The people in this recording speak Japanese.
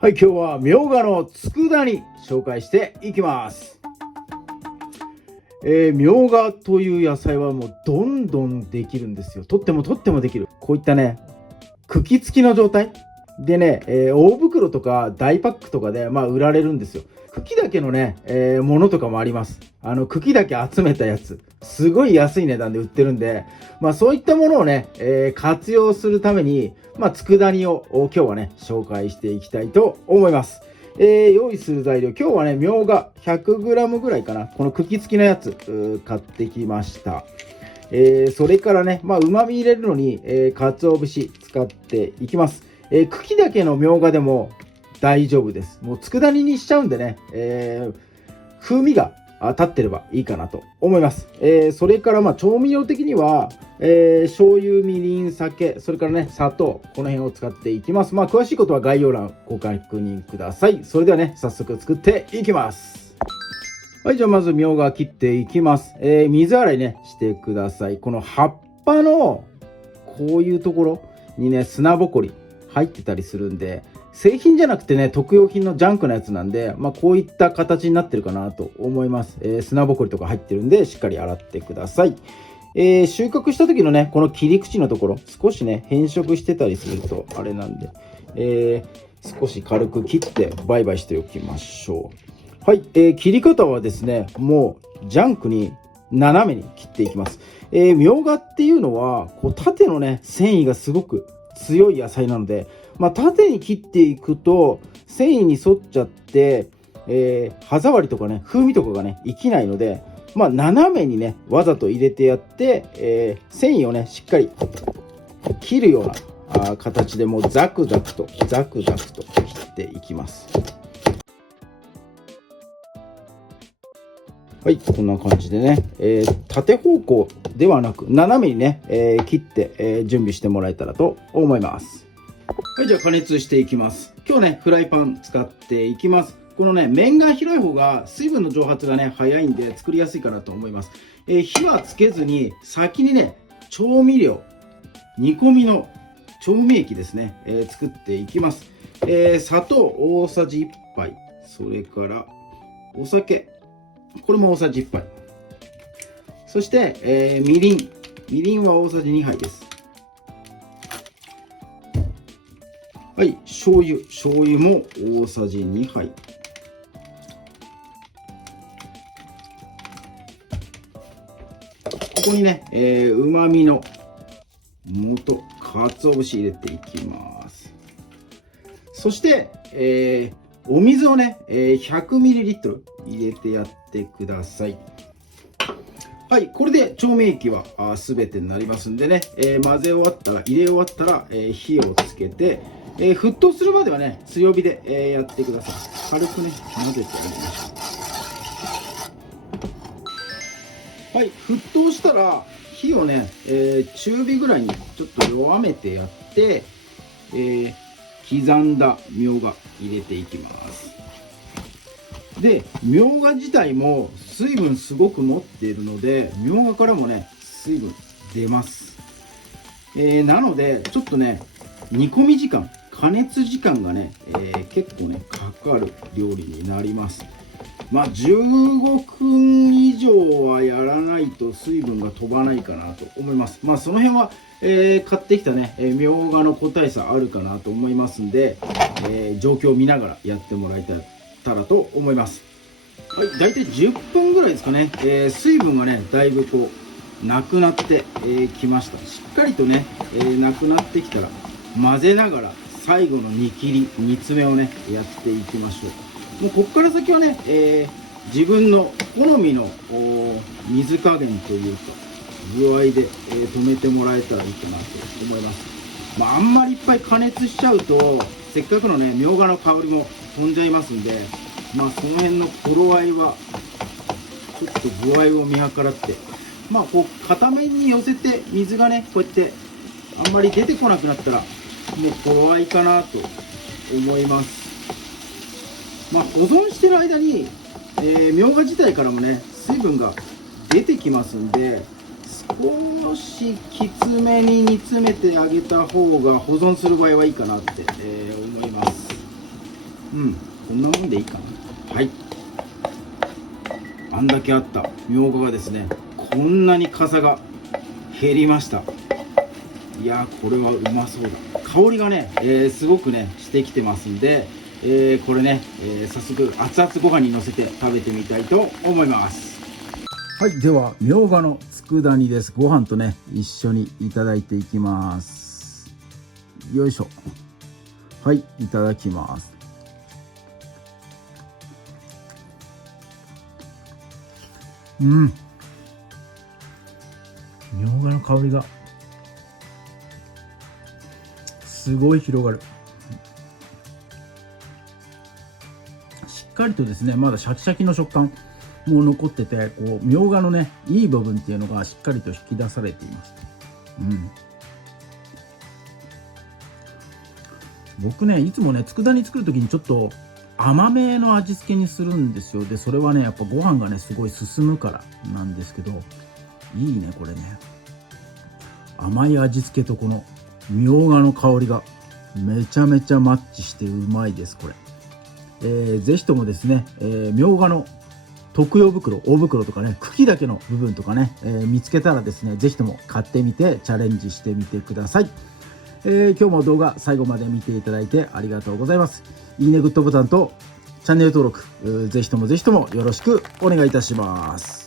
はい、今日はみょうがの佃煮紹介していきます。みょうがという野菜はもうどんどんできるんですよ。とってもできる。こういったね、茎付きの状態でね、大袋とか大パックとかで売られるんですよ。茎だけのね、ものとかもあります。茎だけ集めたやつ、すごい安い値段で売ってるんで、そういったものをね、活用するために、佃煮を今日はね紹介していきたいと思います。用意する材料、今日はねみょうが 100g ぐらいかな、この茎付きのやつ買ってきました。それからね、うまみ入れるのに、鰹節使っていきます。茎だけのみょうがでも大丈夫です。もう佃煮にしちゃうんでね、風味が立ってればいいかなと思います。それから調味料的には、醤油、みりん、酒、それからね砂糖、この辺を使っていきます。詳しいことは概要欄ご確認ください。それではね早速作っていきます。はい、じゃあまずみょうが切っていきます。水洗いねしてください。この葉っぱのこういうところにね砂ぼこり入ってたりするんで、製品じゃなくてね特用品のジャンクなやつなんで、こういった形になってるかなと思います。砂ぼこりとか入ってるんでしっかり洗ってください。収穫した時のねこの切り口のところ少しね変色してたりするとあれなんで、少し軽く切ってバイバイしておきましょう。はい、切り方はですねもうジャンクに斜めに切っていきます。みょうがっていうのはこう縦のね繊維がすごく強い野菜なので、縦に切っていくと繊維に沿っちゃって、歯触りとかね風味とかがね生きないので、斜めにねわざと入れてやって、繊維をねしっかり切るような形でもうザクザクと切っていきます。はい、こんな感じでね、縦方向ではなく斜めにね、切って、準備してもらえたらと思います。はい、じゃあ加熱していきます。今日ねフライパン使っていきます。このね面が広い方が水分の蒸発がね早いんで作りやすいかなと思います。火はつけずに先にね調味料、煮込みの調味液ですね、作っていきます。砂糖大さじ1杯、それからお酒、これも大さじ1杯、そして、みりんは大さじ2杯です。はい、醤油も大さじ2杯。ここにね、うまみの素、鰹節入れていきます。そして、お水をね、100ml 入れてやってください。はい、これで調味液は全てになりますんでね、混ぜ終わったら入れ終わったら、火をつけて、沸騰するまではね強火で、やってください。軽くね混ぜてあげましょう。はい、沸騰したら火をね、中火ぐらいにちょっと弱めてやって、刻んだみょうが入れていきます。でみょうが自体も水分すごく持っているのでみょうがからもね水分出ます。なのでちょっとね煮込み時間、加熱時間がね、結構ねかかる料理になります。15分以上はやらないと水分が飛ばないかなと思います。その辺は、買ってきたねみょうがの個体差あるかなと思いますんで、状況を見ながらやってもらえたらと思います。はい、大体10分ぐらいですかね、水分がねだいぶこうなくなってきました。しっかりとね、なくなってきたら混ぜながら最後の煮切り、煮詰めをねやっていきましょう。もうここから先はね、自分の好みの水加減というか具合で、止めてもらえたらいいかなと思います。あんまりいっぱい加熱しちゃうとせっかくのねみょうがの香りも飛んじゃいますんで、その辺の頃合いはちょっと具合を見計らって、こう片面に寄せて水がねこうやってあんまり出てこなくなったらもう頃合いかなと思います。保存してる間に、みょうが自体からもね水分が出てきますんで、少しきつめに煮詰めてあげた方が保存する場合はいいかなって、思います。こんなもんでいいかな。はい。あんだけあったみょうががですね、こんなにかさが減りました。いやー、これはうまそうだ。香りがね、すごくねしてきてますんで、これね、早速熱々ご飯にのせて食べてみたいと思います。はい、ではみょうがの佃煮です。ご飯とね一緒にいただいていきます。よいしょ。はい、いただきます。みょうがの香りがすごい広がる。しっかりとですね、まだシャキシャキの食感も残ってて、こうみょうがのねいい部分っていうのがしっかりと引き出されています。僕ねいつもね佃煮作る時にちょっと甘めの味付けにするんですよ。でそれはねやっぱご飯がねすごい進むからなんですけど、いいねこれね。甘い味付けとこのみょうがの香りがめちゃめちゃマッチしてうまいですこれ。ぜひともですね、みょうがの特用袋、大袋とかね、茎だけの部分とかね、見つけたらですね、ぜひとも買ってみてチャレンジしてみてください。今日も動画最後まで見ていただいてありがとうございます。いいね、グッドボタンとチャンネル登録、ぜひともよろしくお願いいたします。